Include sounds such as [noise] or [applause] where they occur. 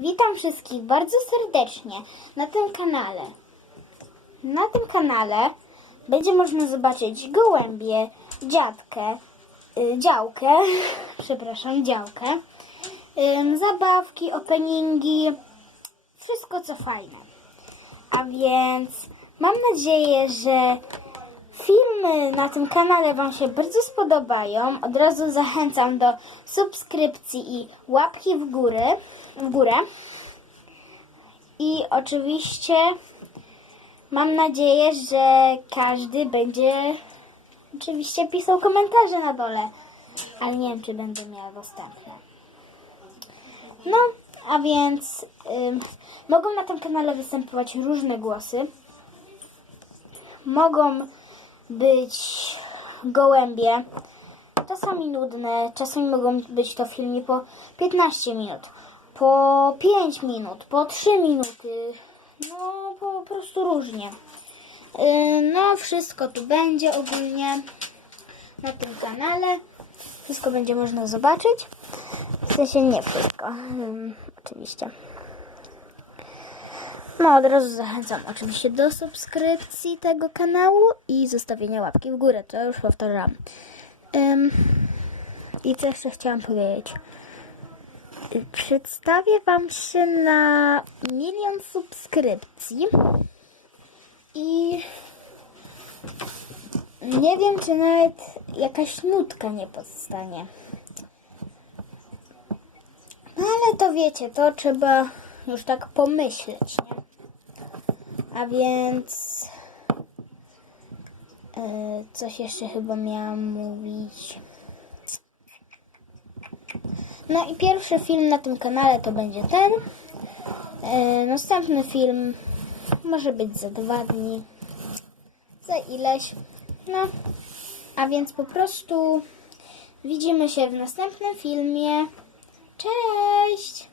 Witam wszystkich bardzo serdecznie na tym kanale. Na tym kanale będzie można zobaczyć gołębie, dziadkę, y, działkę, [laughs] przepraszam, działkę, zabawki, openingi, wszystko co fajne. A więc mam nadzieję, że filmy na tym kanale Wam się bardzo spodobają. Od razu zachęcam do subskrypcji i łapki w górę. W górę. I oczywiście mam nadzieję, że każdy będzie oczywiście pisał komentarze na dole. Ale nie wiem, czy będę miała dostępne. No, a więc ym, mogą na tym kanale występować różne głosy. Mogą być gołębie, czasami nudne, czasami mogą być to filmy po 15 minut, po 5 minut, po 3 minuty, no po prostu różnie. Yy, No, wszystko tu będzie ogólnie na tym kanale. Wszystko będzie można zobaczyć. W sensie nie wszystko, ym, oczywiście. No, od razu zachęcam oczywiście do subskrypcji tego kanału i zostawienia łapki w górę, to już powtarzam. Ym, I co jeszcze chciałam powiedzieć? Przedstawię Wam się na milion subskrypcji i nie wiem, czy nawet jakaś nutka nie powstanie. No ale to wiecie, to trzeba już tak pomyśleć, nie? A więc e, coś jeszcze chyba miałam mówić. No i pierwszy film na tym kanale to będzie ten. E, następny film może być za dwa dni, za ileś. No, a więc po prostu widzimy się w następnym filmie. Cześć!